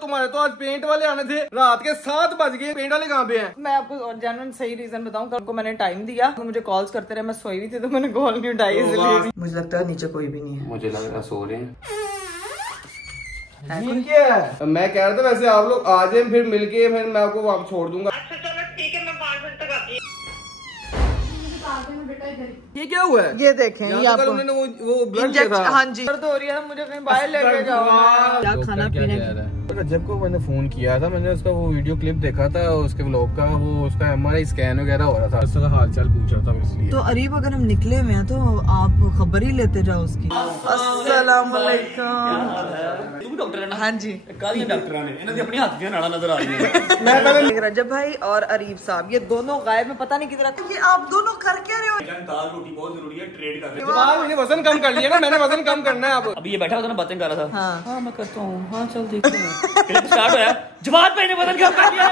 तुम्हारे तो आज पेंट वाले आने थे, रात के 7 बज गए, पेंट वाले कहाँ पे हैं? मैं आपको जेन्युइन सही रीजन बताऊं, कल को मैंने टाइम दिया तो मुझे कॉल्स करते रहे, मैं सोई हुई थी तो मैंने कॉल नहीं उठाई, इसलिए मुझे लगता है नीचे कोई भी नहीं है। मुझे लग रहा सो रहे हैं। क्या है? मैं कह रहा था वैसे आप लोग आ जाए, फिर मिलके फिर मैं आपको वहाँ छोड़ दूंगा। अच्छा चलो ठीक है, मैं 5 मिनट तक आती हूँ। ये क्या हुआ है? ये देखें, ये आपको वो ब्लड दिया था। हाँ जी, दर्द हो रही है, मुझे कहीं बाहर लेके जाओ। क्या खाना पीने जब को मैंने फोन किया था, मैंने उसका वो वीडियो क्लिप देखा था उसके व्लॉग का, वो उसका MRI स्कैन वगैरह हो रहा था, उसका हाल चाल पूछ रहा था इसलिए। तो अरीब अगर हम निकले हुए हैं तो आप खबर ही लेते जाओ उसकी। अस्सलाम वालेकुम। तुम डॉक्टर है ना? हाँ जी, कल डॉक्टर ने इन्होंने अपनी हाथ में नाड़ा नजर आ रही है। मैं पहले रजब भाई और अरीब साहब, ये दोनों गायब में, पता नहीं किधर। ये आप दोनों कर क्या रहे हो? दाल रोटी बहुत जरूरी है, ट्रेड कर रहे हैं। जवाब, मैंने वजन कम कर लिया ना, मैंने वजन कम करना है अब। अभी ये बैठा होता ना, बातें कर रहा था। हाँ मैं करता हूँ। हाँ चल देखते हैं। स्टार्ट होया, जवाब मैंने बदल के कर दिया।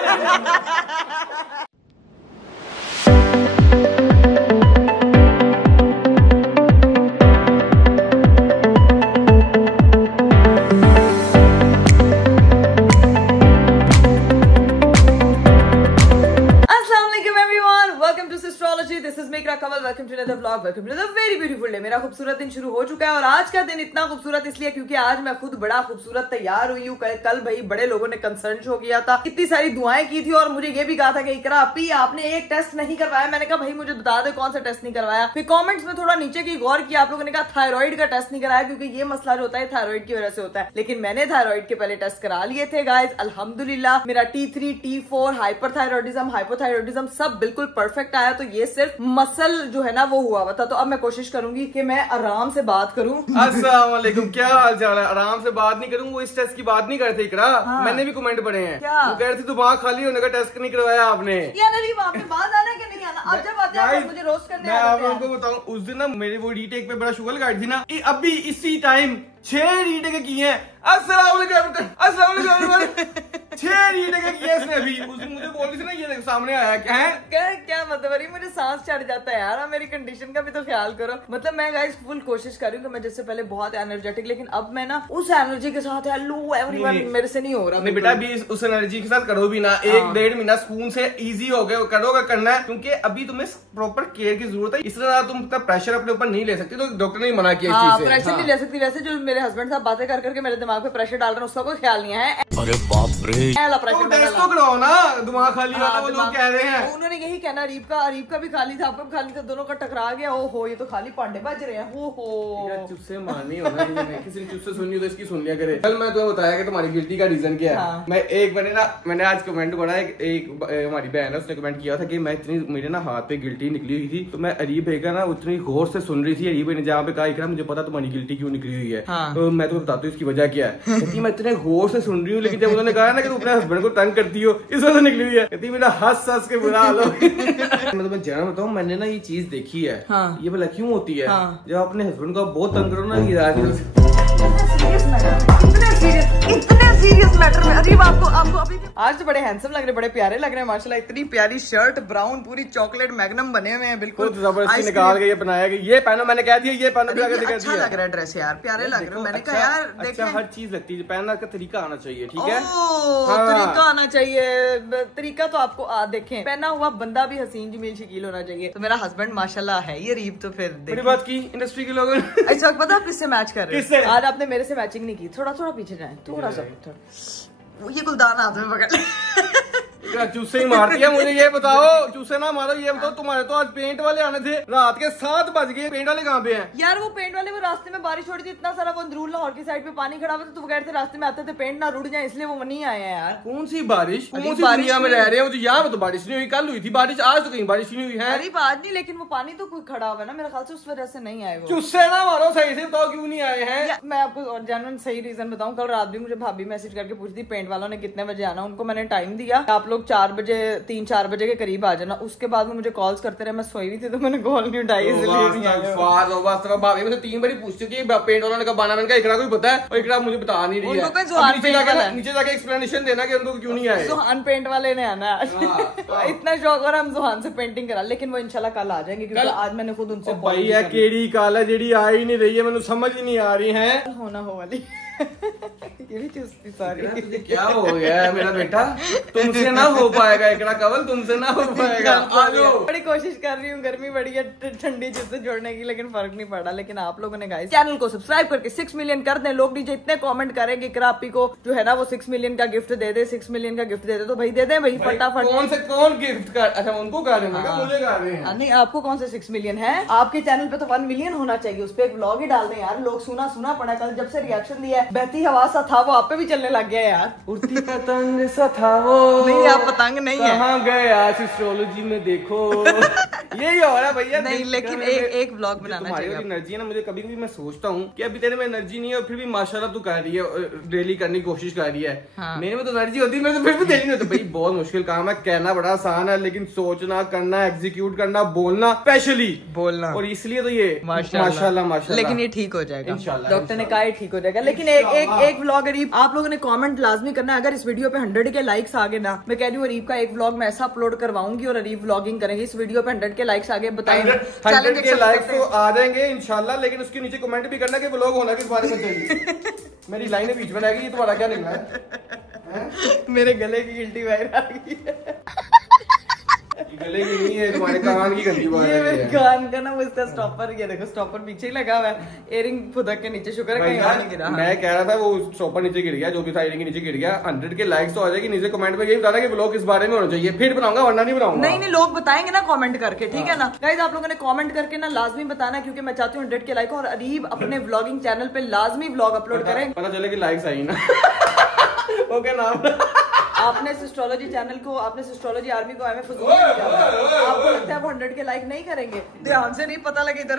मेरा खूबसूरत दिन शुरू हो चुका है और आज का दिन इतना खूबसूरत इसलिए क्योंकि आज मैं खुद बड़ा खूबसूरत तैयार हुई हूँ। कल भाई बड़े लोगों ने कंसर्न शो किया था, इतनी सारी दुआएं की थी और मुझे ये भी कहा था कि इकरा अपी आपने एक टेस्ट नहीं करवाया। मैंने कहा भाई मुझे बता दे कौन सा टेस्ट नहीं करवाया। फिर कमेंट्स में थोड़ा नीचे की गौर किया, आप लोगों ने कहा थायराइड का टेस्ट नहीं कराया क्योंकि ये मसला जो होता है थायराइड की वजह से होता है, लेकिन मैंने थायराइड के पहले टेस्ट करा लिए थे गाइस। अल्हम्दुलिल्लाह मेरा T3 T4 हाइपरथायरॉइडिज्म हाइपोथायरॉइडिज्म सब बिल्कुल परफेक्ट आया। तो ये सिर्फ मसल जो है ना वो हुआ हुआ था। तो अब मैं कोशिश करूंगी कि मैं आराम से बात करूं। अस्सलाम वालेकुम, क्या हाल चाल है? आराम से बात नहीं करूं, वो इस टेस्ट की बात नहीं करते इकरा। हाँ। मैंने भी कमेंट पढ़े हैं, क्या? वो कह रहे थे दिमाग खाली होने का टेस्ट नहीं करवाया आपने। यार अरीब आपने बात आना कि नहीं आना? अब जब आते हैं मुझे रोस्ट करने मैं आप लोगों को बताऊं, उस दिन ना मेरी वो रीटेक पे बड़ा शुगर गाइड थी ना, अभी इसी टाइम 6 रीटेक किए हैं। अस्सलाम वालेकुम, अस्सलाम वालेकुम। 6 रीटेक किए इसने अभी। उस दिन मुझे बोल रही थी ना, ये सामने आया क्या है? क्या मतलब अरे मुझे सांस चढ़ जाता है यार। मेरी कंडीशन का भी तो ख्याल करो। मतलब मैं गाइस फुल कोशिश कर रही हूँ कि मैं जैसे पहले बहुत एनर्जेटिक, लेकिन अब मैं ना उस एनर्जी के साथ हेलो एवरीवन मेरे से नहीं हो रहा। नहीं बेटा, अभी उस एनर्जी के साथ करो भी ना, 1-1.5 महीना सुकून से इजी हो गए करोगे करना है, क्योंकि अभी तुम्हें प्रॉपर केयर की जरूरत है। इस तरह तुम प्रेशर अपने ऊपर नहीं ले सकती, तो डॉक्टर ने मना किया इस चीज से। प्रेशर नहीं ले सकती। वैसे जो मेरे हस्बैंड साहब बातें कर करके मेरे दिमाग पे प्रेशर डाल रहे हैं उसका कोई ख्याल नहीं है। अरे बाप रे, टेस्ट तो करवाओ ना, दिमाग खाली वाला वो लोग कह रहे हैं। उन्होंने यही कहना, अरीब का भी खाली था, आपका भी खाली था, दोनों का टकरा गया। ओहो ये तो खाली पांडे बज रहे हैं। ओहो चुस्से मारनी होना है, किसी ने चुस्से सुननी तो इसकी सुन लिया करे। कल मैं तुम्हें बताया कि तुम्हारी गिल्टी का रीजन क्या है। हाँ। मैं एक मैंने आज कमेंट पढ़ा, एक हमारी बहन है उसने कमेंट किया था कि मैं इतनी मेरे ना हाथ पे गिल्टी निकली हुई थी, तो मैं अरीब भाई का ना उतनी गौर से सुन रही थी। अरीब भाई ने जहाँ पे कहा मुझे पता तुम्हारी गिल्टी क्यों निकली हुई है। हाँ। तो मैं तुम्हें बताता हूँ इसकी वजह क्या है। कहती मैं इतने गौर से सुन रही हूँ, लेकिन जब उन्होंने कहा ना कि तुम अपने हस्बैंड को तंग करती हो इस वजह से निकली हुई है, कहती मेरा हंस के बुरा हाल हो। मैं तुम्हें जरा बताऊँ, मैंने ना ये चीज देखी है। हाँ। ये भला क्यों होती है? हाँ। जब अपने हस्बैंड को बहुत तंग करो ना, इतने सीरियस मैटर में अरीब आपको अभी आज तो बड़े हैंडसम लग रहे, बड़े प्यारे लग रहे हैं माशाल्लाह। इतनी प्यारी शर्ट ब्राउन पूरी चॉकलेट मैग्नम बने हुए हैं, बिल्कुल जबरदस्ती निकाल के ये बनाया गया। ये पहनो, मैंने कह दिया ये पहनो, अच्छा लग रहा है ड्रेस यार, प्यारे लग रहे हो। मैंने कहा यार देखिए हर चीज लगती है, पहनना का तरीका आना चाहिए, ठीक है? तरीका आना चाहिए। तरीका तो आपको देखें, पहना हुआ बंदा भी हसीन जमील शकील होना चाहिए। तो मेरा हस्बैंड माशाल्लाह है ये अरीब। तो फिर बड़ी बात की इंडस्ट्री के लोगों ने। इस वक्त पता आप किससे मैच कर रहे हैं? आज आपने मेरे से मैचिंग नहीं की। थोड़ा पीछे जाए, थोड़ा सा ये गुलदान हाथ में पकड़ चूसे ही मारती है। मुझे ये बताओ, चूसे ना मारो, ये बताओ तुम्हारे तो आज पेंट वाले आने थे, रात के 7 बज गए, पेंट वाले कहाँ पे हैं? यार वो पेंट वाले वो रास्ते में बारिश हो रही थी, इतना सारा वो अंदरूल लाहौर की साइड पे पानी खड़ा हुआ था, तो वो कहते रास्ते में आते थे पेंट ना रुड़ जाए, इसलिए वो नहीं आए हैं यार। कौन सी बारिश? कौन सी दुनिया में रह रहे हैं? मुझे यहाँ पे तो बारिश नहीं हुई, कल हुई थी बारिश, आज तो कहीं बारिश नहीं हुई है। अरे आज नहीं, लेकिन वो पानी तो कोई खड़ा हुआ है ना, मेरे ख्याल से उस वजह से नहीं आए वो। चुस्से ना मारो, सही से बताओ क्यों नहीं आए हैं? मैं आपको जेन्युइन सही रीजन बताऊं, कल रात भी मुझे भाभी मैसेज करके पूछती पेंट वालों ने कितने बजे आना। उनको मैंने टाइम दिया, आप लोग 4 बजे 3-4 बजे के करीब आ जाना। उसके बाद वो मुझे कॉल्स करते रहे, मैं सोई हुई थी तो मैंने कॉल नहीं उठाई, इसलिए नहीं आया। भाभी मुझे 3 बार पूछती कि पेंट वालों ने कब आना, मैंने कहा इकरा कोई पता है, और इकरा मुझे बता नहीं रही है। नीचे जाके एक्सप्लेनेशन देना कि उनको क्यों नहीं आए। जुहान पेंट वाले ने आना है। इतना शौक और हम जुहान से पेंटिंग करा, लेकिन वो इंशाल्लाह कल आ जाएंगे, क्योंकि आज मैंने खुद उनसे भाई है केड़ी काला जेडी आ ही नहीं रही है, मैंने समझ ही नहीं आ रही है। होना हो वाली ये भी चुस्ती सारी। तुझे क्या हो गया है मेरा बेटा? तुमसे ना हो पाएगा एकड़ा कवल, तुमसे ना हो पाएगा। बड़ी कोशिश कर रही हूँ, गर्मी बड़ी है, ठंडी चीज से जोड़ने की, लेकिन फर्क नहीं पड़ा। लेकिन आप लोगों ने गाइस चैनल को सब्सक्राइब करके 6 मिलियन कर दें। लोग नीचे इतने कमेंट करेंगे इकरा अपी को जो है ना वो 6 मिलियन का गिफ्ट दे दे, 6 मिलियन का गिफ्ट दे दे, तो भाई दे दे भाई फटाफट। कौन गिफ्ट कर? अच्छा उनको कर रहे हैं, मुझे कर रहे हैं। नहीं आपको कौन से 6 मिलियन है? आपके चैनल पे तो 1 मिलियन होना चाहिए, उस पर एक व्लॉग ही डाल दें यार। लोग सुना पड़ा, कल जब से रिएक्शन दिया है बहती हवा सा था वो आप पे भी चलने लग गया यार। उड़ती पतंग सा था वो। नहीं आप पतंग नहीं है, कहाँ गए आज एस्ट्रोलॉजी में देखो। यही हो रहा है भैया। नहीं लेकिन एक व्लॉग बनाना चाहिए। तुम्हारी एनर्जी है ना, मुझे कभी भी मैं सोचता हूँ कि अभी तेरे में एनर्जी नहीं है और फिर भी माशाल्लाह तू कर रही है, डेली करने की कोशिश कर रही है। मेरे में तो एनर्जी होती है, मैं तो फिर भी दे नहीं होती। भाई बहुत मुश्किल काम है, कहना बड़ा आसान है लेकिन सोचना, करना, एग्जीक्यूट करना, बोलना, स्पेशली बोलना, और इसलिए तो ये माशाल्लाह। लेकिन ये ठीक हो जाएगा इंशाल्लाह। डॉक्टर ने कहा ठीक हो जाएगा। लेकिन एक व्लॉग अरीब आप लोगों ने कमेंट लाजमी करना है। अगर इस वीडियो पे 100 के लाइक्स आ गए ना, मैं कह रही हूँ अरीब का एक व्लॉग मैं ऐसा अपलोड करवाऊंगी और अरीब व्लॉगिंग करेंगे। इस वीडियो पे 100 के लाइक्स आ गए, बताएं 100 के लाइक्स तो आ जाएंगे इंशाल्लाह, लेकिन उसके नीचे कमेंट भी करना कि व्लॉग होना किस बारे में चाहिए। मेरी लाइनें बीच में रहेगी, ये तुम्हारा क्या निकला है? मेरे गले की गिल्टी बाहर आ गई है। गले की नहीं है, तुम्हारे कान की गंदी बात है। ये मेरे कान का ना वो इसका स्टॉपर, ये देखो स्टॉपर पीछे ही लगा हुआ है, इयरिंग फुदक के नीचे। शुक्र है कहीं और नहीं गिरा। मैं कह रहा था वो स्टॉपर नीचे गिर गया, जो भी था इयरिंग के नीचे गिर गया। 100 के लाइक्स तो आ जाएगी, नीचे कमेंट में यही बताना कि व्लॉग किस बारे में होना चाहिए, फिर बनाऊंगा वरना नहीं बनाऊंगा। नहीं लोग बताएंगे ना कमेंट करके, ठीक है ना गाइस। आप लोगों ने कमेंट करके ना लाजमी बताना, क्योंकि मैं चाहती हूँ 100 के लाइक। और अरीब अपने व्लॉगिंग चैनल पे लाजमी व्लॉग अपलोड करें, पता चले कि लाइक्स आई ना। ओके नाम आपने एस्ट्रोलॉजी चैनल को, आपने एस्ट्रोलॉजी आर्मी को हमें फजूल नहीं किया। आपको लगता है वो 100 के लाइक नहीं करेंगे? ध्यान से नहीं पता लगे इधर।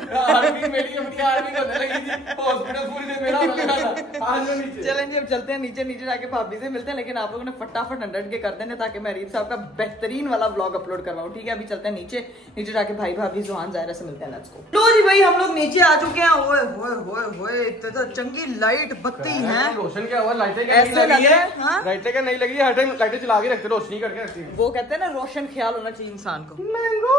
चलें जी अब चलते हैं नीचे जाके भाभी से मिलते हैं। लेकिन आप लोगों ने फटाफट 100 के कर देने ताकि मैं अरीब साहब का बेहतरीन वाला व्लॉग अपलोड करवाऊं, ठीक है? अभी चलते हैं नीचे जाके भाई भाभी जुहान ज़ाहिरा से मिलते हैं। Let's go. लो जी भाई हम लोग नीचे आ चुके हैं। ओए होए होए इतने तो चंगी लाइट बत्ती है, रोशन क्या हुआ? लाइटें ऐसे लग रहा है, हाँ? लाइटें क्या नहीं लगी है? हर टाइम लाइटें चला के रखते, रोशनी करके रखती है। वो कहते हैं ना रोशन ख्याल होना चाहिए इंसान को। मैंगो,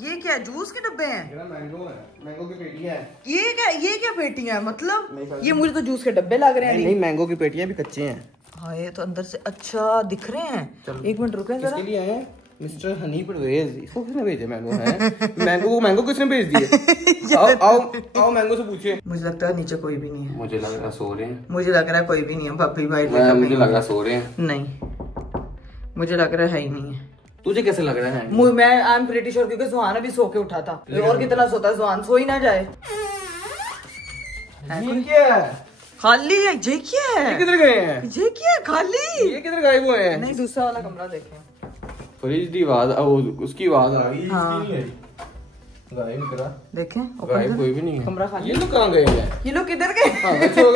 ये क्या जूस के डब्बे हैं? मैंगो है, मैंगो की पेटियां हैं। ये क्या पेटियां हैं? मतलब ये मुझे तो जूस के डब्बे लग रहे हैं। नहीं मैंगो की पेटियां भी कच्चे हैं। हाँ ये तो अंदर से अच्छा दिख रहे हैं। एक मिनट रुके जरा। किसके लिए आए हैं? मिस्टर हनी परवेज, इसको किसने भेजे? मैंगो है। मैंगो किसने भेज दिए? आओ मैंगो से पूछे। मुझे लगता है नीचे कोई भी नहीं है। मुझे लग रहा सो रहे हैं। मुझे लग रहा है कोई भी नहीं है भाभी भाई। मुझे लग रहा सो रहे हैं। नहीं मुझे लग रहा है ही नहीं है। तुझे कैसे लग रहा है? मैं आई एम प्रीटी श्योर, क्योंकि सुहाना भी सो के उठा था। और कितना सोता है सुहान? सो ही ना जाए। खाली है ये क्या है? किधर गए हैं? ये क्या है खाली? ये किधर गायब हुए हैं? नहीं दूसरा वाला कमरा देखें। फ्रिज की आवाज, उसकी आवाज आ रही है। गायब करा देखें गायब कोई भी नहीं है। कमरा खाली। ये लोग कहाँ गए हैं? ये लोग किधर गए?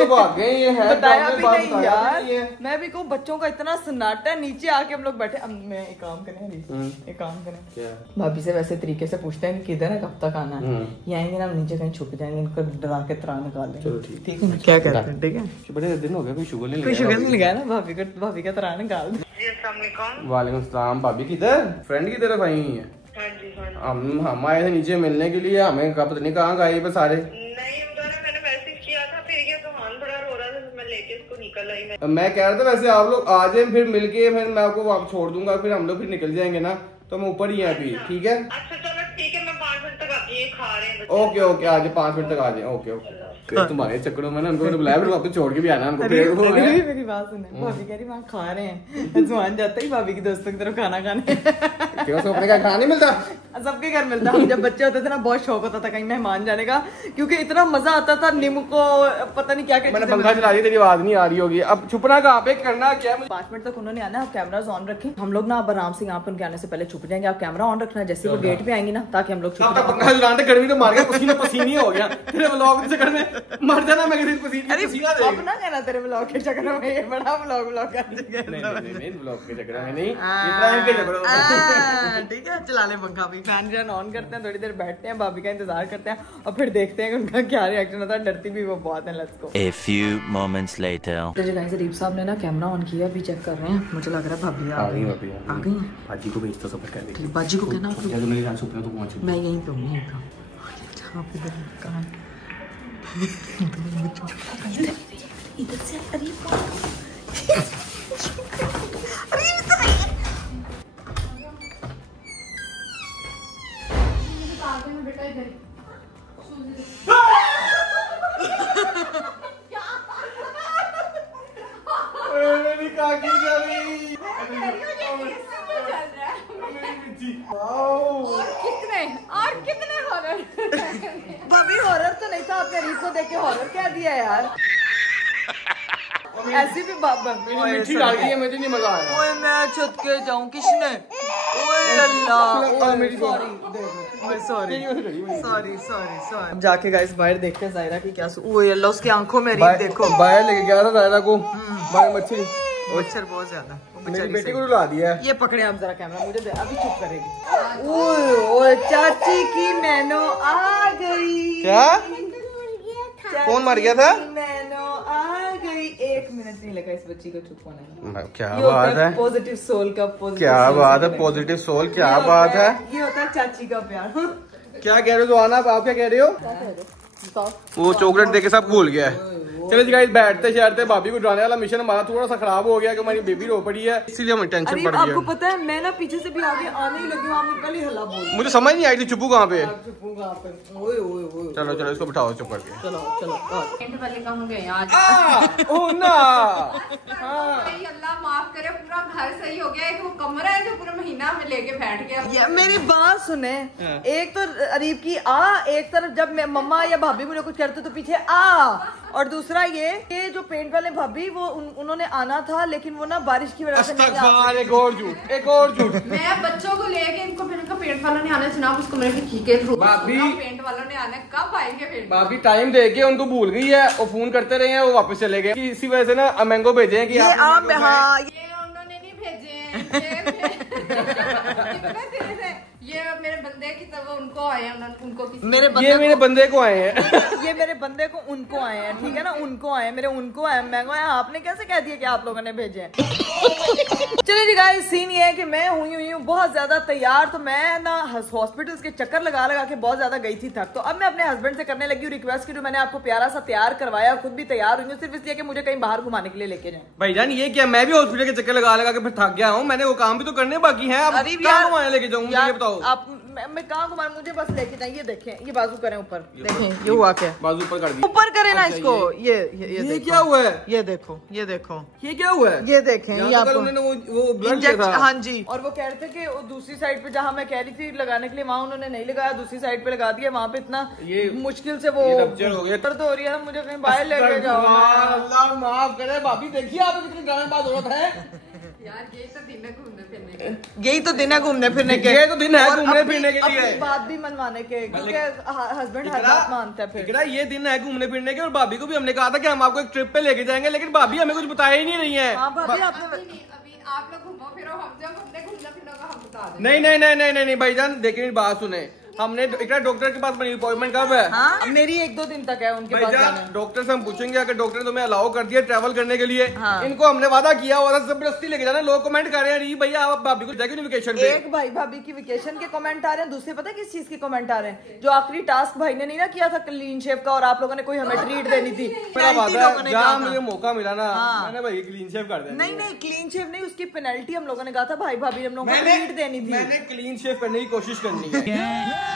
भाग गए। ये है बताया भी नहीं यार। मैं भी कहूँ बच्चों का इतना सन्नाटा है, नीचे आके हम लोग बैठे। अब मैं एक काम करें क्या? भाभी से वैसे तरीके से पूछते हैं किधर है, कब तक आना है। ये आएंगे ना, हम नीचे कहीं छुप जाएंगे, इनको डरा के त्राह निकाल देंगे। चलो ठीक है क्या कहते हैं? ठीक है बड़े दिन हो गए, कोई शुगर नहीं लगाया ना। भाभी का त्राह निकाल दे। वालेकुम सलाम। भाभी किधर? फ्रेंड की तरफ आई है। हम आए थे नीचे मिलने के लिए, हमें कब नहीं कहाँ गए पे सारे। नहीं मैंने मैसेज किया था, फिर ये सुहान बड़ा रो रहा था, तो मैं लेके इसको निकल आई। मैं कह रहा था वैसे आप लोग आ जाए, फिर मिलके फिर मैं आपको वापस छोड़ दूंगा, फिर हम लोग फिर निकल जाएंगे ना, तो हम ऊपर ही हैं अभी। ठीक है अच्छा चलो ठीक है, मैं 5 मिनट तक आती हूँ, खा रहे हैं। ओके आ जाए, 5 मिनट तक आ जाए। ओके तुम्हारे चक्करों में ना उनको बुलाया, फिर वापस छोड़ के भी आना हमको। मेरी बात सुने, भाभी कह रही वहाँ खा रहे हैं। जुहान जाता ही भाभी की दोस्तों की तरफ खाना खाने। क्यों अपने का खाना नहीं मिलता? सबके घर मिलता। हम जब बच्चे होते थे ना बहुत शौक होता था कहीं मेहमान जाने का, क्योंकि इतना मजा आता था। नींबू को पता नहीं क्या क्या मैंने पंखा चला दिया, तेरी आवाज नहीं आ रही होगी। अब छुपना कहाँ पे, करना क्या? 5 मिनट तक उन्होंने आना है। आप कैमराज ऑन रखें। हम लोग ना अब आराम से यहाँ पे उनके आने से पहले छुप जाएंगे। आप कैमरा ऑन रखना जैसे वो गेट पे आएंगी ना, ताकि हम लोग पंखा चलाते गर्मी तो मार गया, पसीनी हो गया। तेरे व्लॉग के चक्कर में मर जाना मैं किसी पसीना देगा। अब ना कहना तेरे व्लॉग के चक्कर में ये बड़ा व्लॉग कर देगा। नहीं व्लॉग के चक्कर में नहीं, इब्राहिम के चक्कर में। ठीक है चला ले पंखा भी। फैन ऑन करते हैं, थोड़ी देर बैठते हैं, भाभी का इंतजार करते हैं और फिर देखते हैं कि उनका क्या रिएक्शन होता है। डरती भी वो बहुत है। Let's go. A few moments later. तो गाइस रीप साहब ने ना कैमरा ऑन किया, अभी चेक कर रहे हैं। मुझे लग रहा है भाभी आ गई हैं। बाजी को भेजता सब कर देंगे। बाजी को कहना मैं यहीं पे हूँ। इधर से अरे मेरी काकी जा रही। और कितने हॉरर भाभी हॉरर तो नहीं था, आपने रीत को देख के हॉरर कह दिया यार। ऐसी भी मिर्ची डाल दी है, मुझे नहीं मजा आया। ओए मैं छत के जाऊं किसने? ओए अल्लाह सॉरी। अब जाके गाइस बाहर देखते हैं जायरा की क्या। ओए अल्लाह उसकी आंखों में रीत देखो। बाहर लेके गया था जायरा को, बाहर मच्छर बहुत ज्यादा। मेरी बेटी को रुला दिया है। ये पकड़े आप जरा कैमरा, मुझे दे, अभी चुप करेगी। ओए चाची की नैनो आ गई। क्या? कौन मर गया था? नैनो आ गई। 1 मिनट नहीं लगा इस बच्ची को चुप होने में। क्या बात है? पॉजिटिव सोल का क्या बात है? पॉजिटिव सोल क्या बात है? ये होता है चाची का प्यार। क्या कह रहे हो जोआना, आप क्या कह रहे हो? वो चॉकलेट देके सब भूल गया है। चलो जी गाइस, बैठते शहरते भाभी को डराने वाला मिशन हमारा थोड़ा सा खराब हो गया कि हमारी बेबी रो पड़ी है, इसीलिए हमें टेंशन पड़ गई। आपको पता है मैं ना पीछे से भी आगे आने ही लगी हूँ, आपने कल ही हल्ला बोल। मुझे समझ नहीं आई थी चुप्पू कहाँ पे। ओए चलो इसको बिठाओ चुप करके। चलो टेंट वाले कहाँ गए आज? अल्लाह माफ करे, पूरा घर सही हो गया। एक वो कमरा है जो पूरा महीना में लेके बैठ गया। मेरी बात सुने, एक तो अरीब की एक तरफ जब मम्मा या भाभी मुझे कुछ करते तो पीछे और दूसरा ये जो पेंट वाले भाभी वो उन्होंने आना था, लेकिन वो ना बारिश की वजह से नहीं आ सके। एक और झूठ। मैं बच्चों को लेके इनको पेंट वालों ने आना जनाब, उसको मेरे खींचे भाभी पेंट वालों ने आना, कब आएंगे पेंट? भाभी टाइम दे के उनको भूल गई है और फोन करते रहे हैं, वो वापस चले गए। इसी वजह से ना मैंगो भेजे हैं कि ये उन्होंने नहीं भेजे हैं। ये मेरे बंदे की तरफ उनको आए हैं, उनको मेरे बंदे को आए हैं। ये मेरे बंदे को उनको आए हैं, ठीक है ना, उनको आए मेरे, उनको आए मैंगो आए। आपने कैसे कह दिया कि आप लोगों ने भेजे हैं? चलिए जी गाइस, सीन ये है कि मैं हुई हूँ बहुत ज्यादा तैयार। तो मैं ना हॉस्पिटल्स के चक्कर लगा के बहुत ज्यादा गई थी थक। तो अब मैं अपने हस्बैंड से करने लगी हूँ रिक्वेस्ट की, जो मैंने आपको प्यारा सा तैयार करवाया, खुद भी तैयार हुई हूँ सिर्फ इसलिए कि मुझे कहीं बाहर घुमाने के लिए लेके जाए। भाईजान ये क्या, मैं भी हॉस्पिटल के चक्कर लगा के फिर थक गया हूँ। मैंने वो काम भी तो करने बाकी है। अब कहाँ घुमाने लेके जाऊँ मुझे बताओ आप? मैं कहाँ घुमा, मुझे बस लेके जाए। ये देखें, ये बाजू करें ऊपर, देखें ये हुआ क्या? बाजू ऊपर कर दी, ऊपर करें ना इसको। ये क्या हुआ है? ये देखो ये क्या हुआ है? ये देखें, ये आपको वो ब्लड किया था। हाँ जी। और वो कह रहे थे कि वो दूसरी साइड पे जहाँ मैं कह रही थी लगाने के लिए, वहाँ उन्होंने नहीं लगाया, दूसरी साइड पे लगा दिया। वहाँ पे इतना मुश्किल से वो रप्चर हो गया। दर्द हो रही है, मुझे कहीं बाहर लेके जाओ। अल्लाह माफ करे भाभी, देखिए आप कितनी ड्रामेबाज औरत है यार। यही तो दिन है घूमने फिरने के। यही तो दिन है घूमने फिरने के। ये तो दिन है घूमने फिरने के लिए। बात भी मनवाने के, क्योंकि हस्बैंड हर बात मानता है। फिर ये दिन है घूमने फिरने के, और भाभी को भी हमने कहा था कि हम आपको एक ट्रिप पे लेके जाएंगे, लेकिन भाभी हमें कुछ बताया ही नहीं रही है। भाभी अभी आप लोग घूमो फिरो, हम जब हमने घूमना फिरना का हम बता दें। नहीं भाईजान, देखिए मेरी बात सुने। हमने डॉक्टर के पास मेरी अपॉइंटमेंट कब है? हाँ? मेरी 1-2 दिन तक है उनके पास जाना। डॉक्टर से हम पूछेंगे, अगर डॉक्टर ने तुम्हें अलाउ कर दिया ट्रैवल करने के लिए। हाँ। इनको हमने वादा किया और जबरदस्ती लेके जाना। लोग कमेंट कर रहे हैं भैया आप भाभी को जाएगी वेकेशन पे। एक भाई भाभी की वेकेशन के कमेंट आ रहे हैं, दूसरे पता है किस चीज के कमेंट आ रहे हैं? जो आखिरी टास्क भाई ने नहीं ना किया था क्लीन शेव का, और आप लोगों ने कोई हमें ट्रीट देनी थी। जहाँ मुझे मौका मिला ना, मैंने भाई क्लीन शेव कर दिया। नहीं क्लीन शेव नहीं, उसकी पेनल्टी हम लोगों ने कहा था भाई भाभी हम लोगों को ट्रीट देनी थी। मैंने क्लीन शेव करने की कोशिश करनी है।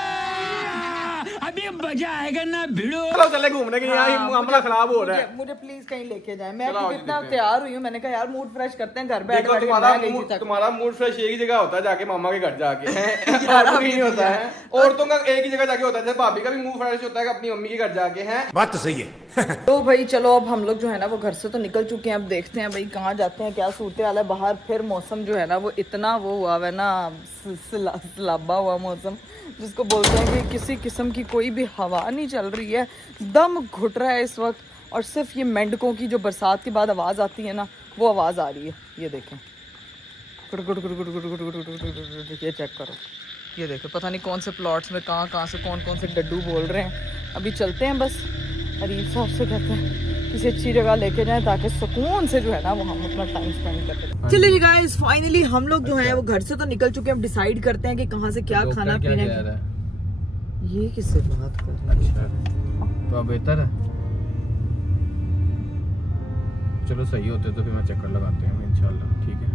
अभी मजा आएगा ना भिड़ो। चलो चले घूमने के, यहाँ मामला खराब हो रहा है। मुझे प्लीज कहीं लेके जाए। मैं इतना तैयार हुई हूँ, मैंने कहा यार मूड फ्रेश करते हैं घर बैठ। तुम्हारा मूड फ्रेश एक ही जगह होता है, जाके मामा के घर जाके। नहीं होता है, औरतों का एक ही जगह जाके होता है। भाभी का भी मूड फ्रेश होता है अपनी मम्मी के घर जाके। है बात तो सही है। तो भाई चलो, अब हम लोग जो है ना वो घर से तो निकल चुके हैं। अब देखते हैं भाई कहाँ जाते हैं, क्या सूरत हाल है बाहर। फिर मौसम जो है ना वो इतना वो हुआ है ना, सलाबा हुआ मौसम, जिसको बोलते हैं कि किसी किस्म की कोई भी हवा नहीं चल रही है, दम घुट रहा है इस वक्त। और सिर्फ ये मेंढकों की जो बरसात के बाद आवाज़ आती है ना, वो आवाज़ आ रही है। ये देखें, ये चेक करो, ये देखो, पता नहीं कौन से प्लॉट्स में कहाँ से कौन से डड्डू बोल रहे हैं। अभी चलते हैं बस, अरीब साहब से कहते हैं किसी अच्छी जगह लेके जाएं ताकि सुकून से जो है ना वो हम अपना टाइम स्पेंड करते। चलिए जी गाइस, फाइनली हम लोग जो है वो घर से तो निकल चुके हैं। अब डिसाइड करते हैं कि कहाँ से क्या खाना पीना। ये किससे बात कर रहे हैं? तो बेहतर है चलो सही होते तो फिर मैं चक्कर लगाते हैं इंशाल्लाह। ठीक है,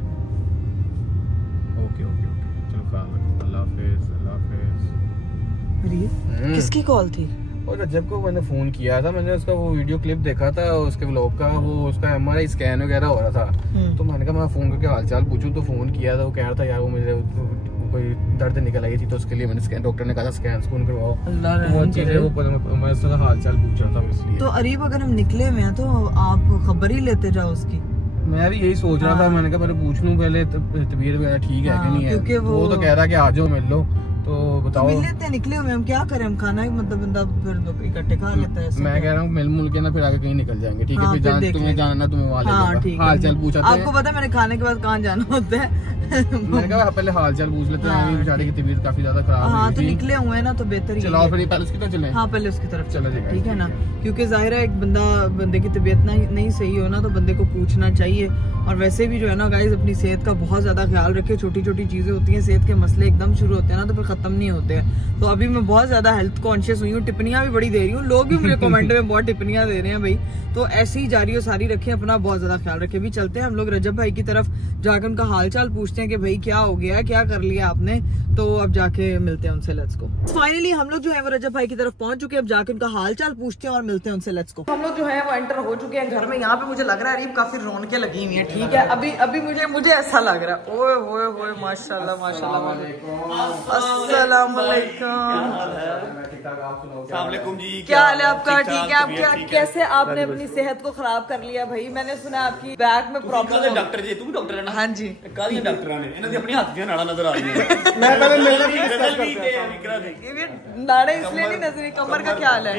ओके ओके ओके, चलो ख्याल रखो, अल्लाह हाफिज़, अल्लाह हाफिज़। किसकी कॉल थी? और रजब को मैंने फ़ोन किया था, मैंने उसका वो वीडियो क्लिप देखा था उसके व्लॉग का, वो उसका MRI स्कैन वगैरह हो रहा था। तो मैंने कहा मैं फ़ोन करके हालचाल पूछूं, तो फ़ोन किया था, वो कह रहा था यार वो मुझे कोई दर्द निकल आई थी, तो उसके लिए मैंने स्कैन, डॉक्टर ने कहा था स्कैन करवाओ, वो चीज़ें वो मैं उसका हालचाल पूछ रहा था इसलिए। तो अरीब अगर हम निकले हुए हैं तो आप खबर ही लेते जाओ उसकी। मैं भी यही सोच रहा था, मैंने कहा पहले पूछ लूं पहले तबीयत वगैरह ठीक है कि नहीं है, क्योंकि वो तो कह रहा है कि आ जाओ मिल लो, तो बताओ। मिल लेते हैं, निकले हुए हम क्या करें, हम खाना ही मतलब बंदा फिर इकट्ठे खा लेता है। मैं कह रहा हूँ मिल मुल के ना फिर आगे कहीं निकल जाएंगे। ठीक है, फिर तुम्हें जाना तुम्हें वहाँ ले जाऊंगा। हाल चाल पूछा आपको पता है मैंने खाने के बाद कहाँ जाना होता है। मैंने कहा पहले हाल चाल पूछ लेते हैं, बेचारे की तबीयत काफी ज्यादा खराब हाँ, तो निकले हुए हैं ना तो बेहतर ही। चलो फिर पहले उसकी तरफ चलें। हाँ पहले उसकी तरफ चलो ठीक है ना, क्योंकि जाहिर है एक बंदे की तबीयत नहीं सही हो ना तो बंदे को पूछना चाहिए। और वैसे भी जो है ना गाइस अपनी सेहत का बहुत ज्यादा ख्याल रखे, छोटी छोटी चीजें होती हैं, सेहत के मसले एकदम शुरू होते हैं ना तो फिर खत्म नहीं होते हैं। तो अभी मैं बहुत ज्यादा हेल्थ कॉन्शियस हुई हूँ, टिप्पणियां भी बड़ी दे रही हूँ, लोग भी मुझे कमेंट में बहुत टिप्पणियां दे रहे हैं भाई, तो ऐसी ही जारी और सारी रखें, अपना बहुत ज्यादा ख्याल रखें। भी चलते हैं हम लोग रजब भाई की तरफ, जाकर उनका हाल चाल पूछते हैं कि भाई क्या हो गया, क्या कर लिया आपने, तो अब जाके मिलते हैं उनसे, लेट्स गो। फाइनली हम लोग जो है वो रजब भाई की तरफ पहुंच चुके हैं, अब जाकर उनका हाल चाल पूछते हैं और मिलते हैं उनसे, लेट्स गो। हम लोग जो है वो एंटर हो चुके हैं घर में। यहाँ पे मुझे लग रहा है अरीब काफी रौनकें लगी हुई है। ठीक है, अभी मुझे ऐसा लग रहा है, ओए होए होए माशाल्लाह माशाल्लाह। अस्सलाम वालेकुम जी, क्या हाल है आपका? ठीक है, आप क्या कैसे आपने अपनी सेहत को खराब कर लिया भाई? मैंने सुना आपकी बैक में प्रॉब्लम। डॉक्टर जी, तुम डॉक्टर है ना? हाँ जी, काली डॉक्टर ने इन्होंने अपनी हाथ दी नाड़ा नजर आ रही है। मैं पहले नाड़े इसलिए नहीं नजर, कमर का क्या हाल है?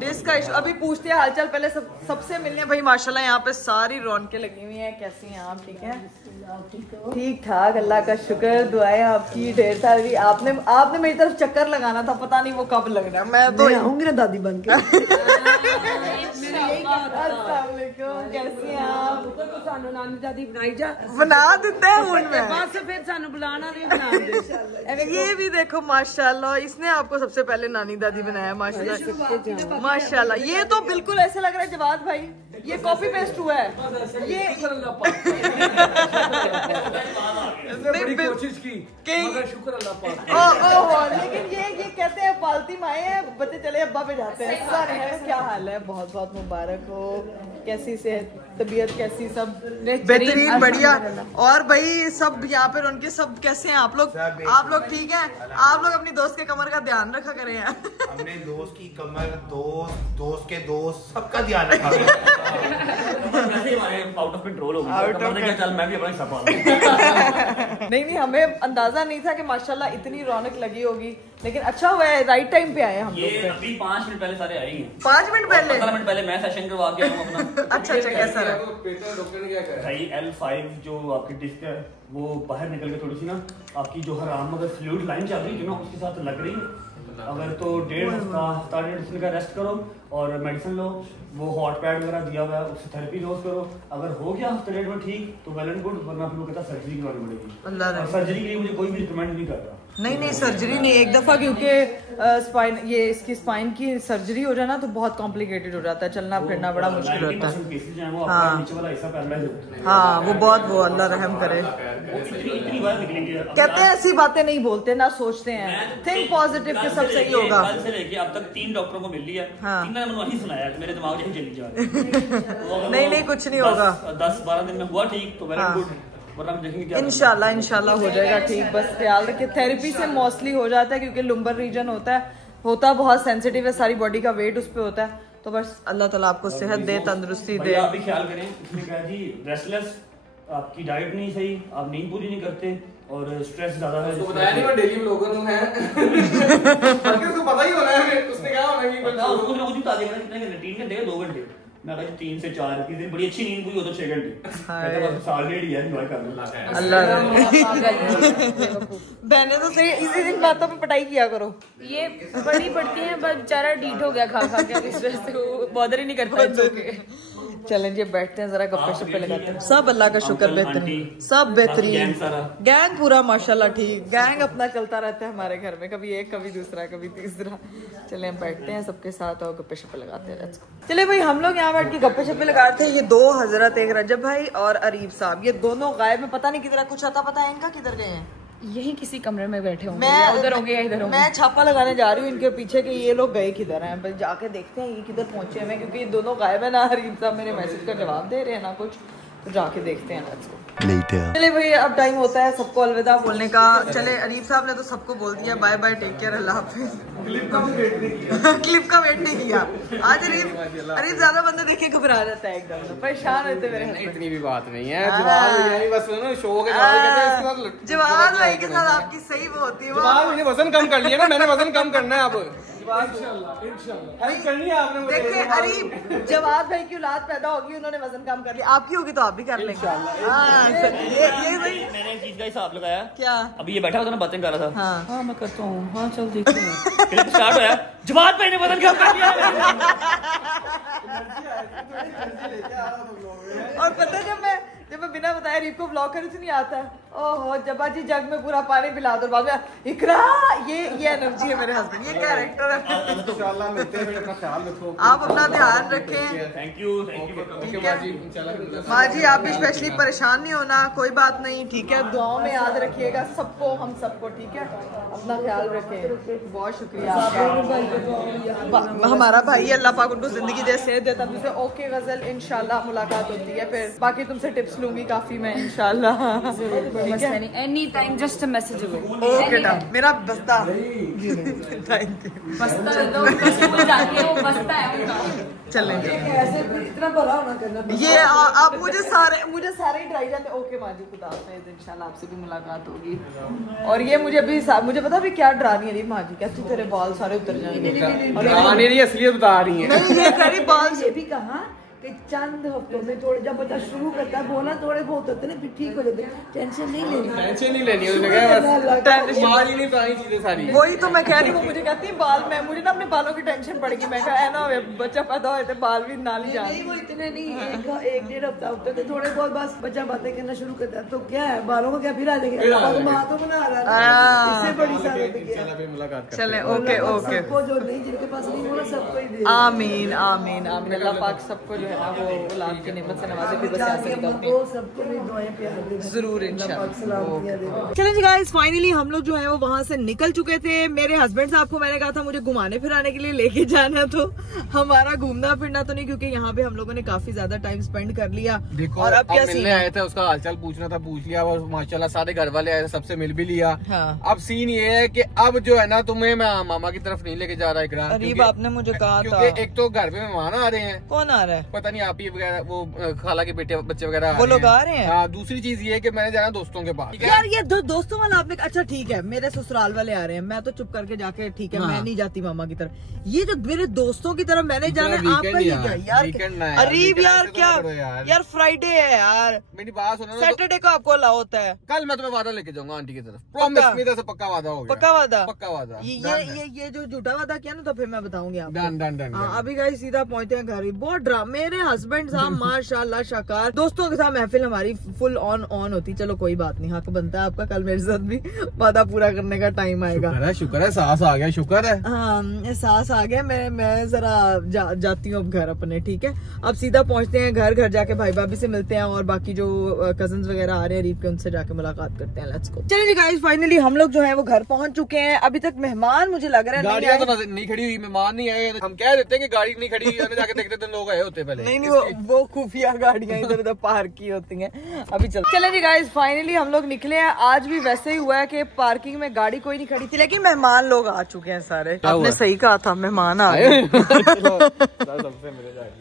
डिस्क का इशू। अभी पूछते हैं हालचाल, पहले सबसे मिलने भाई। माशाल्लाह यहाँ पे सारी रौनकें लगी हुई हैं, कैसी हैं आप? ठीक है, ठीक ठाक, अल्लाह का शुक्र, दुआएं आपकी ढेर सारी। आपने मेरी तरफ चक्कर लगाना था, पता नहीं वो कब लगना है। मैं तो आऊंगी ना दादी बन के। कैसी हैं आप? नानी दादी बनाई जा बना देते हैं उनमें, बस फिर सानू बुलाना नहीं बना दे। ये भी देखो माशाल्लाह, इसने आपको सबसे पहले नानी दादी बनाया माशाल्लाह माशाल्लाह। ये तो बिल्कुल ऐसे लग रहा है जवाद भाई ये कॉपी पेस्ट हुआ है। ये बड़ी कोशिश की मगर शुक्र अल्लाह पाक। लेकिन ये कहते हैं पालती माए हैं, बच्चे चले अब्बा पे जाते हैं। सर है, क्या हाल है? बहुत बहुत मुबारक हो। कैसी सेहत, तबीयत कैसी? सब बेहतरीन, बढ़िया। और भाई सब यहाँ पे उनके सब कैसे हैं आप लोग ठीक हैं? आप लोग अपनी दोस्त के कमर का ध्यान रखा करें यार। हमने दोस्त की कमर, दोस्त के दोस्त सबका ध्यान रखा। आउट ऑफ कंट्रोल हो गया, चल मैं भी अपना हिस्सा पा नहीं हमें अंदाजा नहीं था कि माशाल्लाह इतनी रौनक लगी होगी, लेकिन अच्छा हुआ है राइट टाइम पे आए हम लोग। ये अभी 5 मिनट पहले सारे आए हैं। 5 मिनट पहले? 15 मिनट पहले मैं सेशन करवा के आया हूं अपना। अच्छा कैसा रहा? डॉक्टर ने क्या कहा? भाई L5 जो आपकी डिस्क है वो बाहर निकल के थोड़ी सी ना आपकी जो हराम अगर फ्लूइड लाइन चल रही है ना उसके साथ लग रही है, अगर तो 1.5 हफ्ता 1.5 दिन का रेस्ट करो और मेडिसिन लो, वो हॉट पैड वगैरह दिया हुआ है उससे थेरेपी डोज करो। अगर हो गया हफ्ते 1.5 में ठीक तो वेल एंड गुड, वरना फिर वो कहता सर्जरी करवानी पड़ेगी। सर्जरी के लिए मुझे कोई भी रिकमेंड नहीं करता। नहीं सर्जरी नहीं, एक दफा क्योंकि स्पाइन ये इसकी स्पाइन की सर्जरी हो जाए ना तो बहुत कॉम्प्लिकेटेड हो जाता है, चलना फिरना बड़ा मुश्किल होता है। हाँ वो बहुत वो अल्लाह रहम करे। कहते हैं ऐसी बातें नहीं बोलते ना सोचते हैं, थिंक पॉजिटिव के सब सही होगा। कल से लेके अब तक 3 डॉक्टरों को मिल लिया, तीनों ने वही सुनाया कि मेरे दिमाग में चली जा रही नहीं कुछ नहीं होगा। 10-12 दिन में हुआ ठीक तो वेल एंड गुड, इंशाल्लाह हो जाएगा ठीक। बस ख्याल रखिए, थेरेपी से मोस्टली हो जाता है क्योंकि लुम्बर रीजन होता बहुत सेंसिटिव है, सारी बॉडी का वेट उस पे होता है। तो बस अल्लाह ताला आपको सेहत दे, तंदुरुस्ती दे। आप भी ख्याल करें, इसने कहा जी रेस्टलेस, आपकी डाइट नहीं सही, आप नींद पूरी नहीं करते और स्ट्रेस ज्यादा है। उसको बताया नहीं मैं डेली व्लॉगर तो है। उसको पता ही होना है, उसने कहा होना कि उसको कुछ बता देगा कितने घंटे, 3 घंटे 2 घंटे। मैं कहा 3 से 4 की दिन बड़ी अच्छी नींद हुई हो तो 6 घंटे। मैं तो बस साल डेढ़ ही है एंजॉय कर लूं। अल्लाह बहने तो सही इन बातों पे पटाई किया करो। ये बड़ी पड़ती हैं, बस बेचारा डीट हो गया खा के, इस वजह से वो बॉदर ही नहीं करता। चलें जी बैठते हैं, जरा गप्पे शप्पे लगाते हैं। सब अल्लाह का शुक्र बेहतरीन, सब बेहतरीन, गैंग पूरा माशाल्लाह ठीक, गैंग अपना चलता रहता है हमारे घर में, कभी एक कभी दूसरा कभी तीसरा। चलें बैठते हैं सबके साथ और गप्पे शप्पे लगाते हैं। चले भाई हम लोग यहाँ बैठ के गप्पे शप्पे लगाते हैं। ये दो हजरत, एक रजब भाई और अरीब साहब, ये दोनों गायब में, पता नहीं किधर, कुछ आता पता है इनका किधर गए हैं? यही किसी कमरे में बैठे होंगे, या उधर होंगे या इधर होंगे। मैं छापा लगाने जा रही हूँ इनके पीछे कि ये लोग गए किधर हैं, बस जाके देखते हैं ये किधर पहुंचे हैं, क्योंकि ये दोनों गायब है ना। अरीब साहब मेरे मैसेज का जवाब दे रहे हैं ना कुछ, तो जाके देखते हैं। चले भाई अब टाइम होता है सबको अलविदा बोलने का। चले अरीब साहब ने तो सबको बोल दिया बाय बाय, टेक केयर, अल्लाह हाफिज। क्लिप का वेट नहीं किया आज अरीब ज्यादा बंदे देखे घबरा जाता है एकदम, परेशान रहते मेरे। इतनी भी बात नहीं है, बस शो के जवाब भाई के साथ आपकी सही वो होती है। मैंने वजन कम कर लिया ना, मैंने वजन कम करना है अब। करनी है आपने। देखिए अरीब जवाब भाई की औलाद पैदा होगी, उन्होंने वजन कम कर लिया, आपकी होगी तो आप भी कर लेंगे। ये भाई मैंने एक चीज का हिसाब लगाया। क्या? अभी ये बैठा था ना, बातें कर रहा था। हाँ मैं करता हूँ, हाँ चल देखते हैं। स्टार्ट होया, जवाब भाई ने वजन कम कर दिया। और पता है जब मैं बिना बताए रीप को ब्लॉग करने से नहीं आता, ओहो जब जी जग में पूरा पानी पिला दो, बाद में इकरा, ये एनर्जी है मेरे हस्बैंड, ये कैरेक्टर है। इंशाल्लाह मिलते हैं, अपना ख्याल रखो, आप अपना ध्यान रखें। Thank you. माँ जी आप भी स्पेशली परेशान नहीं होना, कोई बात नहीं, ठीक है। दुआओं में याद रखिएगा सबको, हम सबको, ठीक है। अपना ख्याल रखें, बहुत शुक्रिया आपका। हमारा भाई अल्लाह पाक उनको जिंदगी दे, सेहत देता तुझे। ओके गजल, इंशाल्लाह मुलाकात होती है फिर, बाकी तुमसे टिप्स लूंगी काफी मैं इंशाल्लाह। Any time just message away. Okay done, मेरा बस्ता थैंक यू। बस्ता दो, स्कूल जाती है वो बस्ता है उनका। चलेंगे ऐसे इतना बड़ा होना करना ये आप मुझे सारे ही ड्राई जाते। ओके माँ जी खुदा हाफिज़, इंशाल्लाह आपसे भी मुलाकात होगी। और ये मुझे पता भी क्या डरा रही है माँ जी, कहती तेरे बाल सारे उतर जाएंगे, असलियत बता रही है। नहीं ये कह रही बाल ये भी कहा कि चंद हफ्तों में थोड़े, जब बच्चा शुरू करता है बोलना थोड़े बहुत होते ना, फिर ठीक हो जाते, टेंशन नहीं लेनी, टेंशन नहीं लेनी, उन्होंने कहा बस बाल ही नहीं पुरानी चीजें सारी। वही तो मैं कह रही हूँ, मुझे कहती है बाल, मुझे ना अपने बालों की टेंशन पड़ गई। मैं कहा है ना बच्चा पैदा हुए थे बाल भी नाल ही जाए। नहीं वो इतने नहीं, एक डेढ़ हफ्ता होते थे थोड़े बहुत, बस बच्चा बातें करना शुरू करता है तो क्या है, बालों को क्या फिर आ जाएगा, माँ तो बना रहा है, इससे बड़ी सारी। चले ओके ओके, सबको जो नहीं जिनके पास नहीं होना सबको ही दे। आमीन आमीन आमीन, अल्लाह पाक सबको जो है ना वो की नेमत से नवाजे भी बचा सबको भी दुआएं प्यार देना जरूर इंशाल्लाह। चलें जी गाइस, फाइनली हम लोग जो है वो वहाँ से निकल चुके थे। मेरे हस्बैंड साहब को मैंने कहा था मुझे घुमाने फिराने के लिए लेके जाना, तो हमारा घूमना फिरना तो नहीं, क्योंकि यहाँ पे हम लोगों ने काफी ज्यादा टाइम स्पेंड कर लिया। और अब क्या मिलने आए थे, उसका हालचाल पूछना था, पूछ लिया, और माशाल्लाह सारे घर वाले आए थे, सबसे मिल भी लिया। हाँ। अब सीन ये है कि अब जो है ना तुम्हें मैं मामा की तरफ नहीं लेके जा रहा इकरार, अरीब आपने मुझे कहा था, क्योंकि एक तो घर पे मेहमान आ रहे हैं। कौन आ रहा है पता नहीं, आप ही वगैरह, वो खाला के बेटे बच्चे वगैरह वो लोग आ रहे हैं। हाँ, दूसरी चीज ये है कि मैंने जाना दोस्तों के पास। यार ये दोस्तों वाला आपने, अच्छा ठीक है, मेरे ससुराल वाले आ रहे हैं, मैं तो चुप करके जाके ठीक है, मैं नहीं जाती मामा की तरफ। ये जो मेरे दोस्तों की तरफ मैंने जाना, आपका ये क्या यार? अरीब यार क्या यार, फ्राइडे है यार, मेरी बात सुनो, सैटरडे को आपको अलाउ होता है। कल मैं तुम्हें वादा लेके जाऊंगा आंटी की तरफ, प्रॉमिस, मेरे से पक्का वादा हो गया। पक्का वादा, पक्का वादा। ये जो झूठा वादा किया ना, तो फिर मैं बताऊंगी आपको। Done done done. अभी गाइस सीधा पहुंचते हैं घर। बहुत ड्रामा, मेरे हस्बैंड साहब माशाल्लाह शाकार, दोस्तों के साथ महफिल हमारी फुल ऑन होती। चलो कोई बात नहीं, हक बनता है आपका, कल मेरे साथ भी वादा पूरा करने का टाइम आएगा। शुक्र है सास आ गया, शुक्र है। हाँ सास आ गया, मैं जरा जाती हूँ अब घर अपने, ठीक है। अब सीधा पहुंचते हैं घर जाके भाई भाभी से मिलते हैं, और बाकी जो कजन्स वगैरह आ रहे हैं रीप के, उनसे जाके मुलाकात करते हैं। Let's go. चलिए गाइस, फाइनली हम लोग जो है वो घर पहुंच चुके हैं। अभी तक मेहमान मुझे लग रहा है गाड़ियां तो नहीं खड़ी हुई, मेहमान नहीं आए, हम कह देते हैं कि गाड़ी नहीं खड़ी, जाके देखते तो लोग आए होते पहले। नहीं वो खुफिया गाड़ियां इधर उधर पार्क की होती हैं। अभी चले जी गाइस, फाइनली हम लोग निकले हैं। आज भी वैसे ही हुआ है कि पार्किंग में गाड़ी कोई नहीं खड़ी थी, लेकिन मेहमान लोग आ चुके हैं सारे। आपने सही कहा था, मेहमान आ गए।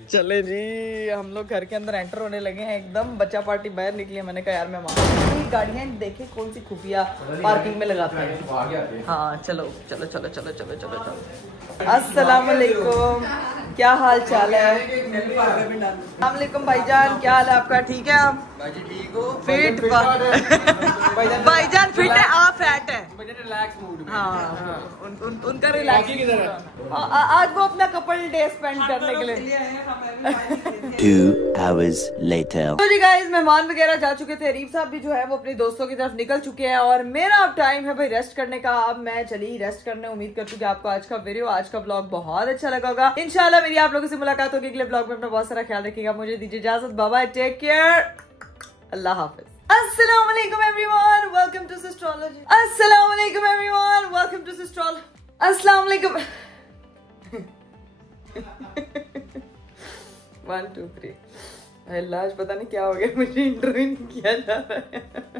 चले जी, हम लोग घर के अंदर एंटर होने लगे हैं, एकदम बच्चा पार्टी बाहर निकली है। मैंने कहा यार मेहमान गाड़ियां देखे कौन सी खुफिया पार्किंग में लगाते हैं। हाँ चलो चलो चलो चलो चलो चलो चलो। अस्सलाम वालेकुम, क्या हाल चाल है? अस्सलाम वालेकुम भाईजान, क्या हाल है आपका? ठीक है आप? ठीक हो? फिट भाईजान फिट है, आप फैट है। रिलैक्स मूड में। हाँ, उनका रिलैक्स। आज वो अपना कपल डे स्पेंड करने के लिए। 2 hours later. तो जी गाइस, मेहमान वगैरह जा चुके थे, रीफ साहब भी जो है वो अपने दोस्तों की तरफ निकल चुके हैं और मेरा अब टाइम है भाई रेस्ट करने का। अब मैं चली रेस्ट करने। उम्मीद करती हूँ कि आपको आज का वीडियो, आज का ब्लॉग बहुत अच्छा लगा होगा। इंशाल्लाह मेरी आप लोगों से मुलाकात होगी अगले ब्लॉग में। अपना बहुत सारा ख्याल रखिएगा। मुझे दीजिए इजाजत। बाय बाय, टेक केयर, अल्लाह हाफिज। अस्सलाम वालेकुम एवरीवन, वेलकम टू सिस्ट्रोलॉजी। अस्सलाम वालेकुम एवरीवन, वेलकम टू सिस्ट्रोलॉजी। अस्सलाम वालेकुम। 1 2 3। अल्लाह, पता नहीं क्या हो गया, मुझे इंटरव्यू नहीं किया जा रहा है।